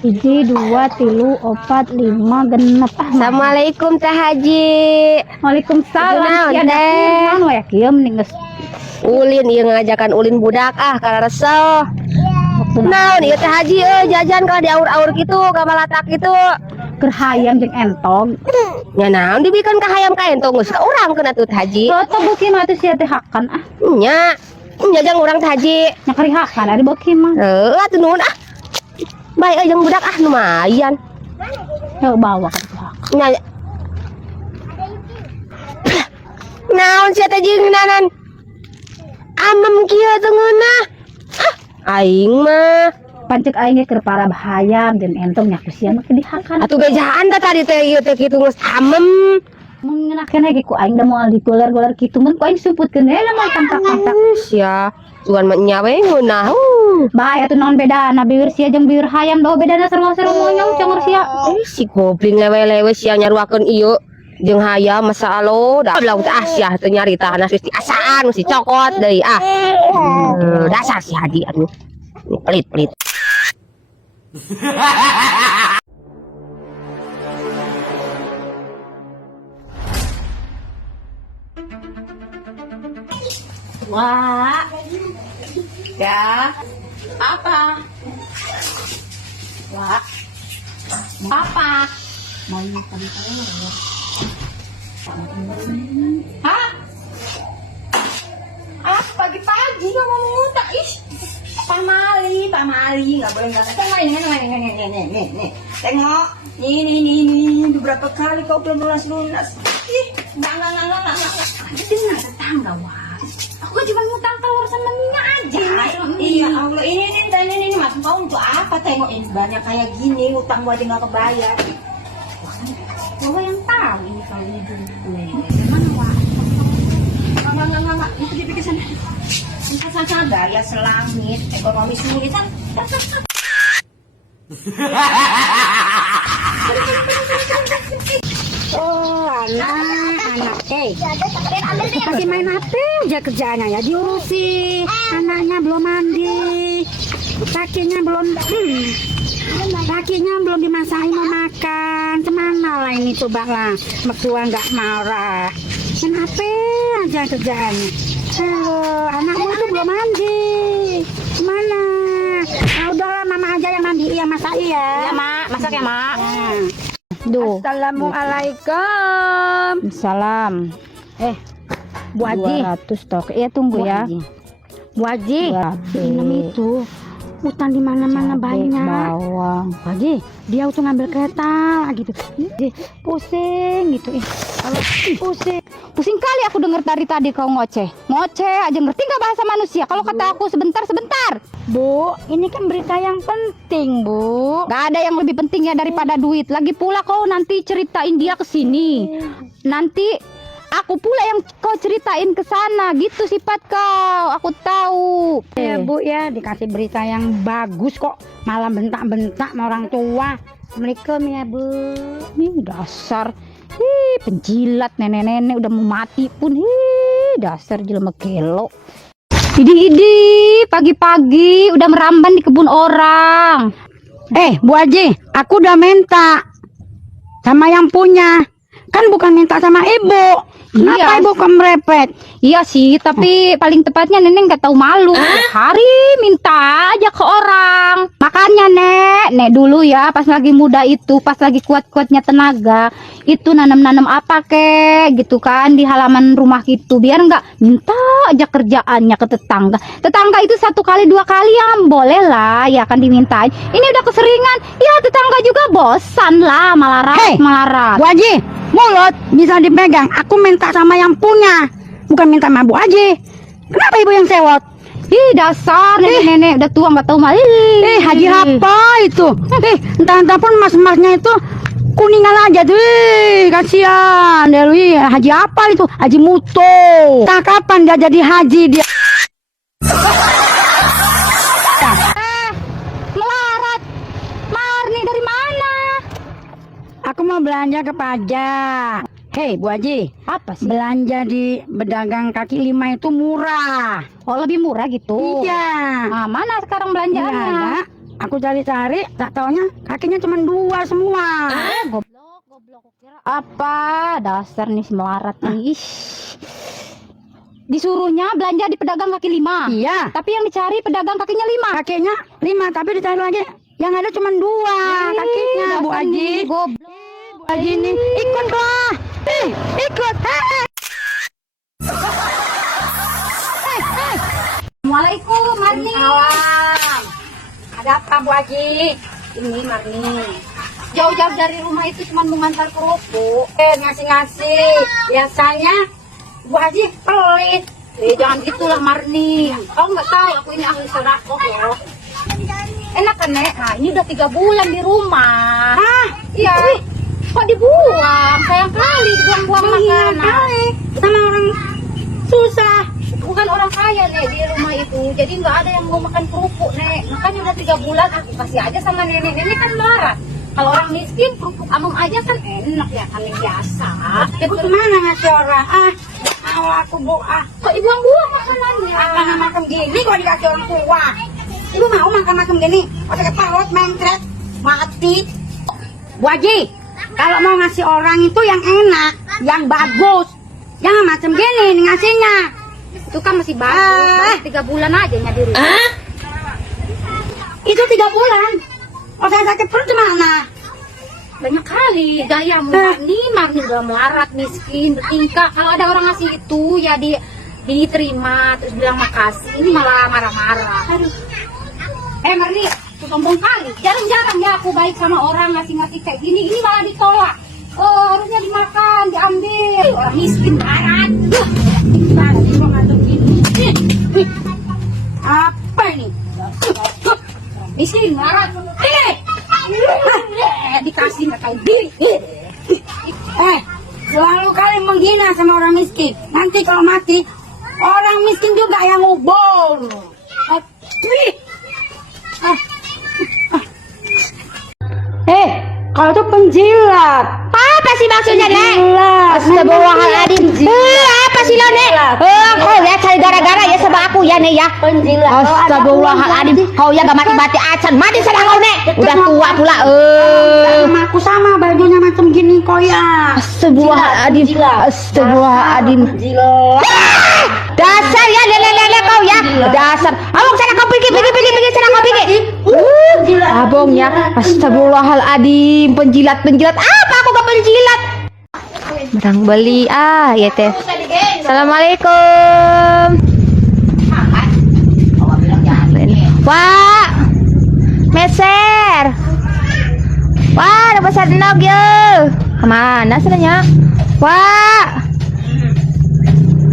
Hiji, dua, tilu, opat, lima, genep. Assalamualaikum Teh Haji. Waalaikumsalam. Kunaon, Teh? Naon we kieu mending geus Ulin ieu ngajakan ulin budak karena resel. Naon ieu Teh Haji jajan kalau diaur-aur kitu, gamalatak kitu. keur hayam jeung entog. Nya naon dibikeun ka hayam ka entong geus ka urang keuna tuh Teh Haji. Teu beuki mah teh sia teh hakan ah. Nya jajang urang Teh Haji. Nya kari hakan ari beuki mah. Atuh nuhun Bae jeung budak lumayan. Heuh bawa ka hakan. Nya naon sia teh jeung nanan. Amem kieu teu ngeunah. Aing mah Pancek aing ge keur para hayam jeung entog nya ku sia mah di hakan. atuh bejaan teh tadi teh ieu teh kitu geus amem. Mengenakeun ge ku aing da moal digoler-goler kitu mun ku aing sumputkeun we lamah tangkak-tangkak. Sia tuan mah nya we ngeunah. Bae atuh naon bedana bieur sia jeung bieur hayam do bedana sarua-sarua monyong congor sia. Si gobling lewe-lewe sia nyaruakeun ieu jeung hayam masa alo da belau teh sia teu nyarita kana geus diasaan geus dicokot deui dasar si Hadi aduh pelit-pelit. Wah. Ya. Apa? Wah. Apa? Mau makan telur. Hah? Pagi-pagi nggak mau muntah, ih. Pak Mali nggak boleh nggak. Tengok nih. Tengok, ini beberapa kali kau belum lunas. Ih, nggak. Dengar tetangga, wah. Aku cuma ngutang telur sama minyak aja. Iya Allah, ini maksud kau untuk apa? Tengok ini banyak kayak gini, utang gua aja nggak kebayar. Gua yang tahu ini kalau ini dulu. Mana wah? Enggak, itu dipikir sana. Kita sadar ya selangit, ekonomi sulit kan. Oh, anak masih main HP aja kerjaannya ya, diurusi. Anaknya belum mandi, kakinya belum dimasakin mau makan. Kemana lah ini, coba lah, mertua nggak marah. Main HP aja kerjaannya. Halo, anakmu itu belum mandi. Kemana? Nah, udahlah, mama aja yang mandi, yang masak ya. Ya mak, masak ya mak. Duh. Assalamualaikum. Salam. Bu Haji, 200 stok. Iya tunggu ya. Bu Haji, Babe. minum itu. Utang di mana-mana Cabai, banyak. bawang. Bu Haji, dia tuh ngambil kereta gitu. Pusing gitu. Pusing kali aku dengar dari tadi kau ngoceh aja, ngerti nggak bahasa manusia? Kalau kata aku sebentar. Bu, ini kan berita yang penting, Bu. Gak ada yang lebih pentingnya daripada duit. Lagi pula kau nanti ceritain dia ke sini. Nanti aku pula yang kau ceritain ke sana. Gitu sifat kau. Aku tahu. Ya Bu ya, dikasih berita yang bagus kok, malah bentak-bentak sama orang tua. Assalamualaikum ya Bu. Ih, dasar. Penjilat nenek-nenek udah mau mati pun. Dasar jelema gelo. Idi, pagi-pagi udah meramban di kebun orang. Bu Haji, aku udah minta sama yang punya. Kan bukan minta sama ibu. Kenapa Iya. ibu kok merepet? Iya sih, tapi paling tepatnya nenek nggak tahu malu. Hari minta aja ke orang. Makanya nek dulu ya, pas lagi muda itu, pas lagi kuat-kuatnya tenaga, itu nanam-nanam apa kek gitu kan di halaman rumah gitu, biar nggak minta aja kerjaannya ke tetangga. Tetangga itu 1 kali 2 kali ya boleh lah, ya kan dimintain. Ini udah keseringan, ya tetangga juga bosan lah, melarat. Bu Haji, mulut bisa dipegang. Aku minta sama yang punya, bukan minta sama Bu Haji. Kenapa ibu yang sewot? Ih, dasar nenek-nenek udah tua nggak tahu malu. Haji apa itu? Entah-entah pun mas-masnya itu kuningan aja tuh. Kasihan Dewi. Haji apa itu? Haji Muto. Tak kapan dia jadi haji dia? Melarat. Marni dari mana? Aku mau belanja ke pajak. Hei Bu Haji, Apa sih? belanja di pedagang kaki lima itu murah. Oh, lebih murah gitu. Iya. Nah, mana sekarang Nggak belanjaannya? ada. Aku cari-cari, tak taunya kakinya cuma 2 semua. Goblok kira apa? Dasar nih si melarat nih. Ih. Disuruhnya belanja di pedagang kaki 5. Iya, Tapi yang dicari pedagang kakinya 5. kakinya 5 tapi dicari lagi. Yang ada cuma 2 kakinya, Bu Dasar Haji. nih, goblok. Bu Haji nih, ikutlah. Ikut. Assalamualaikum, Marni. Salam. Ada apa Bu Haji? Ini Marni. Jauh-jauh dari rumah itu cuma mau ngantar kerupuk. Ngasih-ngasih. Biasanya Bu Haji pelit. Jangan gitulah Marni. Kau nggak tahu aku ini ahli sedekah loh. Enak kan Nek? Nah ini udah 3 bulan di rumah. Hah? Iya. Kok dibuang? Sayang kali dibuang-buang Menghina makanan. kali sama orang susah. Bukan orang kaya Nek di rumah itu. Jadi nggak ada yang mau makan kerupuk Nek. Makanya udah 3 bulan aku kasih aja sama nenek-nenek kan marah. Kalau orang miskin kerupuk among aja kan enak ya kan yang biasa. Ibu kemana ngasih orang? Aku Bu. Kok dibuang-buang makanannya? Makan macam gini kok dikasih orang tua. Ibu mau makan macam gini? Pakai perut mencret mati. Bu Haji, kalau mau ngasih orang itu yang enak, yang bagus. Jangan macam gini ngasihnya. Itu kan masih bagus. Baru 3 bulan aja nya di rumah. Itu 3 bulan. Oh saya sakit perut gimana? Banyak kali gayamu Marni udah melarat, miskin, bertingkah. Kalau ada orang ngasih itu ya diterima terus bilang makasih. Ini malah marah-marah. Marni, aku sombong kali. Jarang-jarang ya aku baik sama orang ngasih-ngasih kayak gini. Ini malah ditolak. Harusnya dimakan, diambil. Orang miskin melarat. Apa ini? Miskin melarat. Dikasih nggak tahu diri. Selalu kali menghina sama orang miskin. Nanti kalau mati, orang miskin juga yang ngubur. Kalau itu penjilat. Apa sih maksudnya, Nek? Penjilat. Astagfirullahaladzim. Apa sih lo, Nek? Kau lihat cari gara-gara ya sama aku ya, Nek ya. Penjilat. Astagfirullahaladzim. Kau ya gak mati-mati acan. Mati sana kau, Nek. Udah tua pula. Sama aku sama bajunya macam gini kok ya. Astagfirullahaladzim. Astagfirullahaladzim. Dasar ya, lele kau ya. Dasar. Abang sana kau pergi sana kau pergi. Abang ya. Astagfirullahaladzim. Penjilat. Apa aku gak penjilat? Barang beli ya teh. Assalamualaikum. Wah, meser. Wah, ada besar enog ya. Kemana sebenarnya? Wah.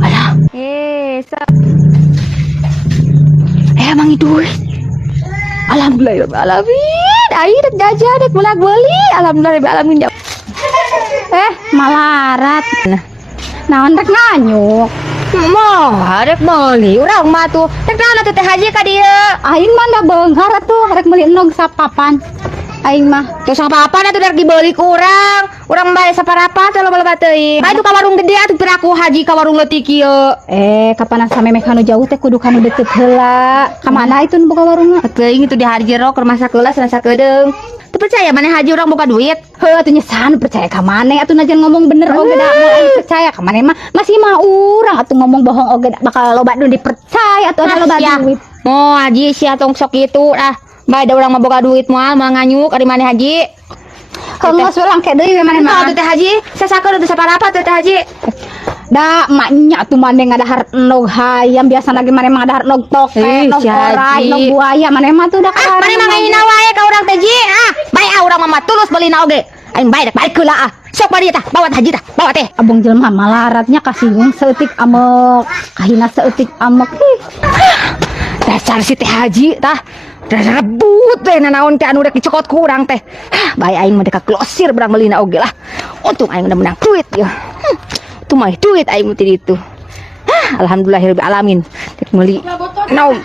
Alah. Emang itu. Alhamdulillahirobbilalamin. Air jajan dek bolak beli. Alhamdulillahirobbilalamin. Malarat. Naon rek nganyuk. Mau rek beli urang mah tuh. Rek naon atuh teh haji ka dieu? Aing mah da beunghar atuh rek meuli enog sapapan. Aing mah Terus apa atuh rek dibeli ku urang. Urang bae saparapat loba-loba teuing. Bae ka warung gede atuh teu aku haji ka warung leutik ieu. kapan sampe meh kanu jauh teh kudu kanu deket heula. Ka mana itu nu boga warungna? Teuing itu di Harjero keur masa kelas rasa kedeung. Teu percaya maneh haji urang boga duit? Heuh atuh nyesan percaya ka maneh atuh najan ngomong bener oge da moal aing percaya ka maneh mah masih mah urang atuh ngomong bohong oge da bakal loba nu dipercaya atuh ada loba duit. Mau haji sia tong sok itu bae da urang mah boga duit moal nganyuk ari maneh haji. Keungos ulang ke deui we maneh Mah mah. teh haji, sasakeun teh saparapat teh haji. Da maknya tuh maneh ngadahar enog hayam biasa lagi maneh mah ngadahar enog toke, enog si Haji. orai, enog buaya maneh mah tuh da Maneh mah ngahina wae ka urang teh ji. Bae urang mah tulus beulina oge. Aing bae baik heula Sok bari tah, bawa haji tah, bawa teh. Abang jelema malaratnya kasihung seutik amek, kahina seutik amek. Dasar si teh haji tah. Dasar rebut teh nanaon teh anu rek dicokot ku urang teh. Bae aing mah deka glosir berang meulina oge lah. Untung aing udah menang duit ya. Tuh mah duit aing mah di itu. Alhamdulillahirabbil alamin. Tek meuli naon.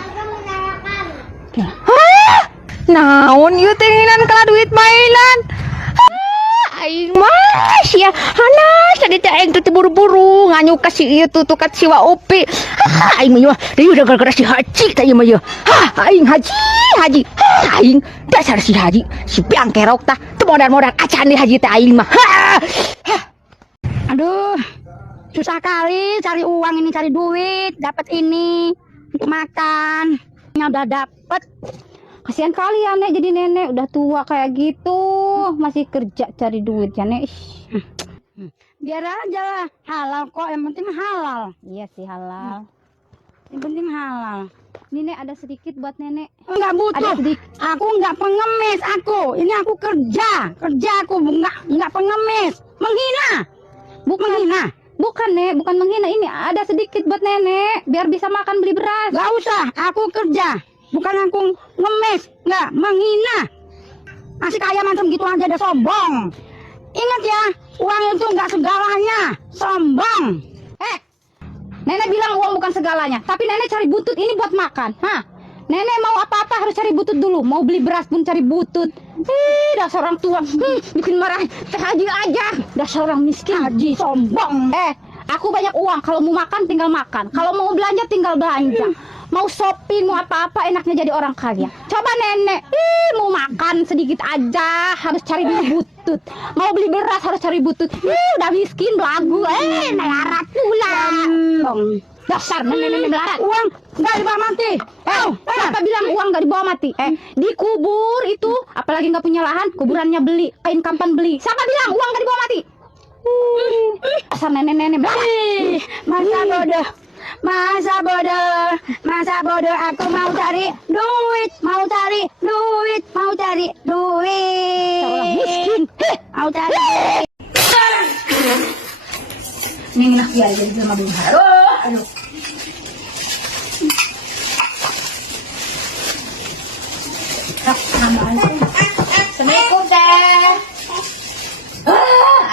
Naon ieu teh nginan kala duit mailan. Aing mah sia hanas tadi teh aing tuh buru-buru nganyu kasih ieu tuh kasih wa opi. Aing mah deui udah gara-gara si Haji teh ieu mah ieu. Aing Haji. Aing dasar si Haji, si piang kerok tah teu modal-modal acan di Haji teh aing mah. Aduh, susah kali cari uang ini, cari duit, dapat ini untuk makan. Yang udah dapet. Kasihan kali ya Nek, jadi nenek udah tua kayak gitu masih kerja cari duit ya Nek. Biar aja lah, halal kok, yang penting halal. Iya sih halal. Yang penting halal. Ini Nek ada sedikit buat nenek. Enggak butuh. Ada sedikit. Aku enggak pengemis aku. Ini aku kerja aku enggak pengemis. Menghina. Menghina. Bukan Nek, bukan menghina, ini ada sedikit buat nenek biar bisa makan beli beras. Enggak usah, aku kerja. Bukan aku ngemis, enggak menghina. Masih kaya macam gitu aja udah sombong. Ingat ya, uang itu enggak segalanya. Sombong. Nenek bilang uang bukan segalanya, tapi nenek cari butut ini buat makan. Nenek mau apa-apa harus cari butut dulu. Mau beli beras pun cari butut. Dasar orang tua. Bikin marah. Teh Haji aja. Dasar orang miskin. Haji sombong. Aku banyak uang. Kalau mau makan tinggal makan. Kalau mau belanja tinggal belanja. Mau shopping, mau apa-apa enaknya jadi orang kaya. Coba nenek, mau makan sedikit aja harus cari dulu butut. Mau beli beras harus cari butut. Udah miskin belagu, melarat pula. Dasar nenek melarat. Uang enggak dibawa mati. Siapa bilang uang nggak dibawa mati? Dikubur itu, apalagi nggak punya lahan, kuburannya beli, kain kampan beli. Siapa bilang uang nggak dibawa mati? Dasar nenek melarat. Masa bodoh aku mau cari duit. Orang miskin. Mau cari. Ini enak ya, jadi sama dulu. Aduh. Assalamualaikum teh.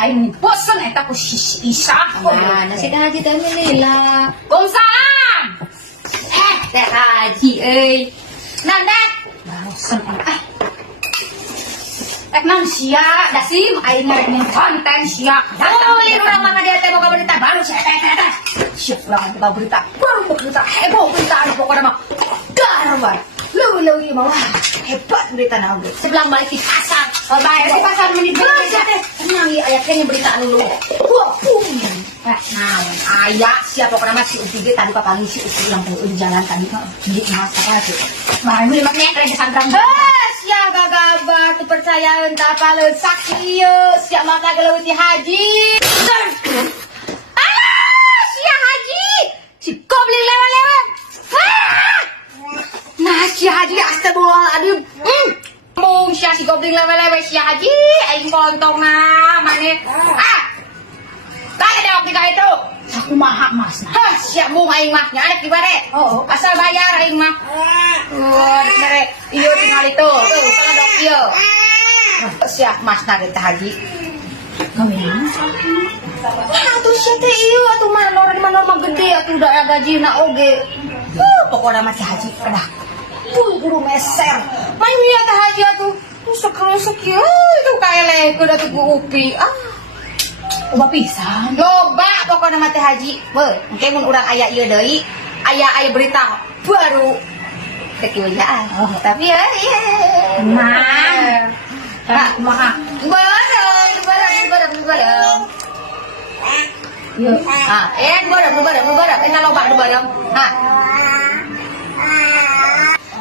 Aing bosan eta ku Isa. Nah, nasi kan Haji teh lila. Waalaikumsalam. Teh Haji euy. Nanda. Bosan nan sia dasim aing ngeureun konten sia. Lihat urang mah dia teh boga berita baru sia teh. Siap urang boga berita. Baru berita heboh berita anu pokona mah. Garwan. Leuwih mah hebat berita naon ge. Sebelang balik di pasar. Bayar di pasar menit berita teh. Tenang ieu aya kene berita anu lu. Naon aya sia pokona mah si Upi ge tadi paling si Upi yang jalan tadi mah di mas apa sih. Mah ini mah nek rek sandrang. Sia gagabah tu percaya entah paleun saksi ieu sia mata geleuwih ti Haji. Sia Haji. Si goblin lewat-lewat. Nah si Haji astagfirullahaladzim. Mung sia si goblin lewat-lewat si Haji aing kontong na mane. Tadi dewek tiga itu. Aku maha mas. Siap mung aing mah nyarek di bare. Asal bayar aing mah. Mere ieu tinggal itu. Tuh kalau dok ieu. Siap mas na teh Haji. Gawean. Atuh sia teh ieu atuh manor mah gede atuh da gajina oge. Pokoknya masih Haji dah. Buru meser. Main lihat Haji atuh. Sekarang sekieu itu kaeleh kudu atuh ku Upi. Loba pisan. Loba pokoknya mah teh Haji. Beuh, engke mun urang aya ieu deui, aya berita baru. Teh kieu ya. Tapi ya. Tenang. Kumaha? Bareng. Iya. Bareng. Eta loba bareng.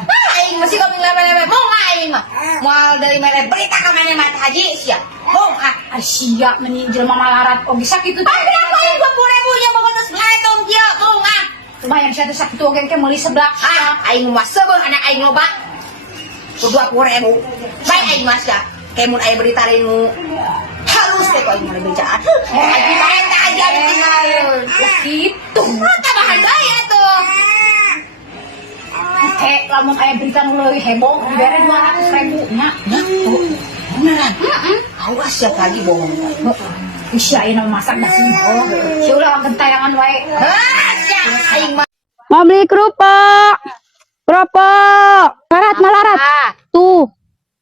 Aing masih kami lewe-lewe mau aing mah. Moal deui mere berita ka maneh mah Haji sia. Bong sia meni jelema malarat oge sakitu teh. Tapi aku aing 20.000 nya bogotos laetong kieu bong lumayan sia teh sakitu oge engke meuli seblak. Aing mah sebeung anak aing loba. 20.000. Bae aing mah sia. Kemun aya berita nu halus teh kok aing mah becaan. Haji bae teh Haji anu kitu. Tambahan bae atuh. Lamun aya berita nu leuwih heboh dibere 200.000 nya. Beneran? Awas ya lagi bohong. Sia ayeuna masak da simple. Si ulah gentayangan wae. Sia aing mah. Mau beli kerupuk. Malarat. Tuh.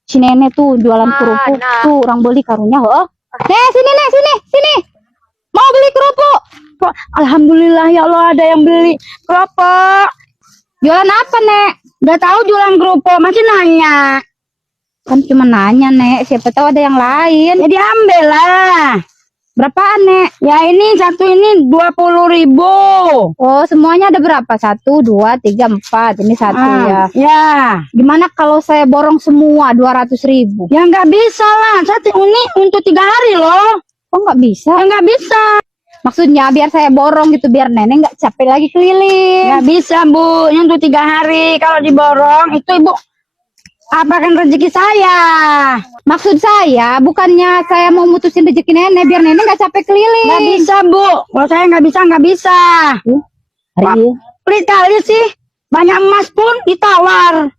Si nenek tuh jualan kerupuk. Tuh orang beli karunya heuh. Sini. Mau beli kerupuk? Alhamdulillah ya Allah ada yang beli kerupuk. Jualan apa, Nek? Udah tahu jualan kerupuk masih nanya. Kan cuma nanya, Nek. Siapa tahu ada yang lain. Ya diambil lah. Berapaan, Nek? Ya ini satu ini 20.000. Oh, semuanya ada berapa? 1, 2, 3, 4. Ini satu ya. Ya. Gimana kalau saya borong semua 200.000? Ya nggak bisa lah. Satu ini untuk 3 hari loh. Kok nggak bisa? Ya nggak bisa. Maksudnya biar saya borong gitu, biar nenek nggak capek lagi keliling. Nggak bisa Bu. Ini untuk 3 hari. Kalau diborong itu Ibu apakan rezeki saya. Maksud saya bukannya saya mau mutusin rezeki nenek biar nenek nggak capek keliling. Nggak bisa Bu. Kalau saya nggak bisa, nggak bisa. Hari Pelit kali sih. Banyak emas pun ditawar.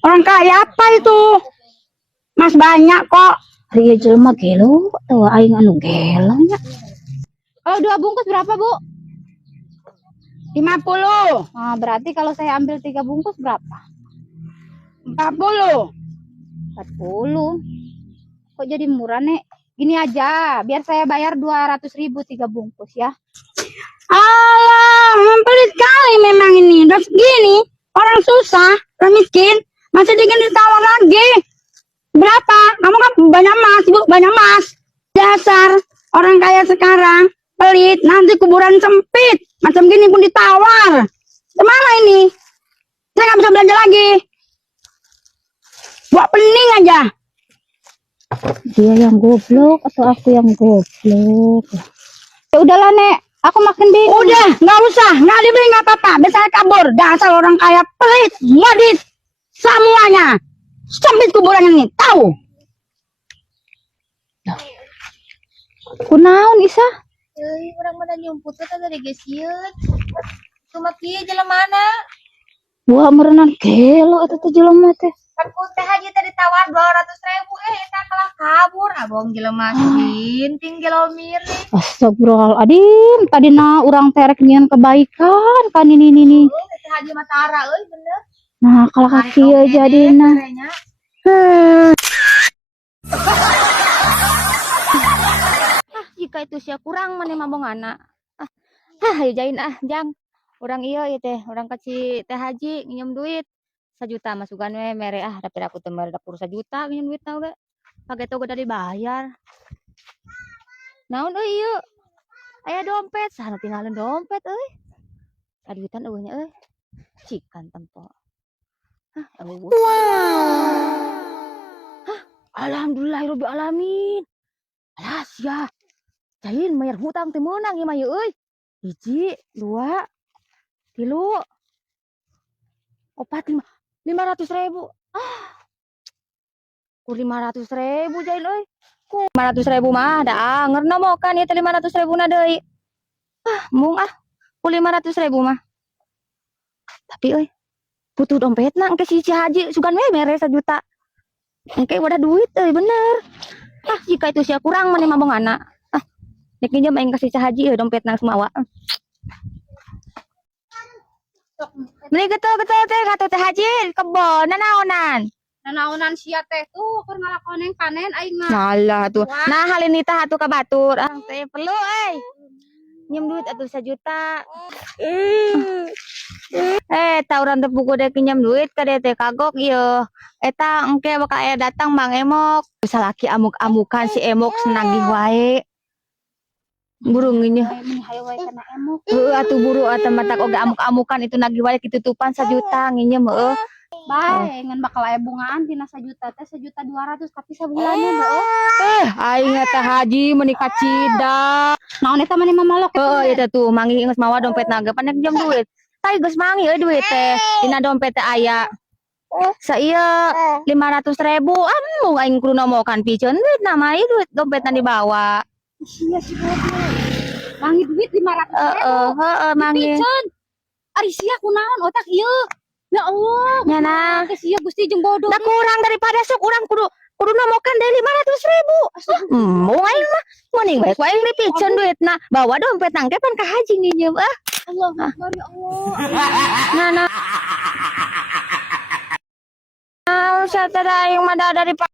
Orang kaya apa itu? Mas banyak kok. hari jelema gelo, tahu aing anu gelo nya. Kalau 2 bungkus berapa, Bu? 50. Nah, berarti kalau saya ambil 3 bungkus berapa? 40. 40. Kok jadi murah, Nek? Gini aja, biar saya bayar 200.000 3 bungkus ya. Alah, mempelit kali memang ini. Udah segini, orang susah, orang miskin, masih ditawar lagi. Berapa? Kamu kan banyak mas, Bu, banyak mas. Dasar orang kaya sekarang pelit, nanti kuburan sempit. Macam gini pun ditawar. Kemana ini? Saya nggak bisa belanja lagi. Buat pening aja. Dia yang goblok atau aku yang goblok? Ya udahlah, Nek. Aku makin bingung. Udah, nggak usah, nggak dibeli nggak apa-apa. Biasa kabur. Dasar orang kaya pelit, modis, semuanya. Sempit kuburan ini, tahu? Kunaon, Isa? Euy, urang mana nyumput teh dari gesieun. Cuma kieu jalan mana? Wah, merenang gelo eta teh jelema teh. Kan ku teh haji teh ditawar 200.000 eta kalah kabur abong jelema sinting gelo mirip. Astagfirullahaladzim, tadina urang terek nyieun kebaikan kan ini. Teh haji matara euy bener. Nah, kalau kaki ya jadina. Jika itu sia kurang mana mabong anak. Ayo jain jang. Orang iya ya teh, orang kasih teh haji nginjem duit 1 juta masukan we mere dapet aku teh dapur 1 juta nginjem duit tau gak? Pakai toko dari bayar. Naon euy ieu? Aya dompet, sana tinggalin dompet euy. Kaduitan eueuhnya euy. Cikan tempo. Alhamdulillahirabbil alamin. Alas ya. Cain bayar hutang teh meunang ieu mah euy. 1, 2, 3, 4, 500.000. Ku 500.000 jain euy. Ku 500.000 mah da ngerna mo kan ieu teh 500.000 na deui. Mung ku 500.000 mah. Tapi euy butuh dompetna engke si haji sugan we mere 1 juta. Engke wadah duit euy bener. Jika itu sia kurang mah mabong anak. Nek pinjam aing kasih haji euy dompetna semua. Beli getul teh kata teh haji kebon nanaonan. Nanaonan sia teh tuh keur ngalakon yang panen aing mah. Nalah tuh. Nah halin tah atuh ka batur. Teh perlu euy. Nyem duit atuh 1 juta. Tauran teh buku dek pinjam duit ka teh kagok ieu. Eta engke bakal aya datang Bang Emok. Salaki amuk-amukan si Emok senagih wae. Burung nya. Atuh buru atuh matak oge amuk-amukan itu nagih wae kitutupan 1 juta nginjem heueuh. Bae ngan bakal aya bungaan tina 1 juta teh 1.200.000 tapi sabulanna heueuh. Aing teh haji menikah cida. Naon eta mah mamalok? Eta tuh mangi geus mawa dompet naga panek jam duit. Tai geus mangi euy duit teh. Dina dompet teh aya. Saya 500.000 mung aing kudu mokan piceun duit nama ieu duit dompetna dibawa. Sia si goblok. Mangi duit 500.000. Heeh, mangi. Piceun. Ari sia kunaon otak ieu? Ya Allah. Nyana. Sia Gusti jeung bodoh. Da kurang daripada sok urang kudu nomokan deui 500.000. Mung aing mah mending bae ku aing piceun duitna. Bawa dompet nang teh pan ka haji nginjem Allah Akbar ya Allah. Nah. Saya tadi yang mana dari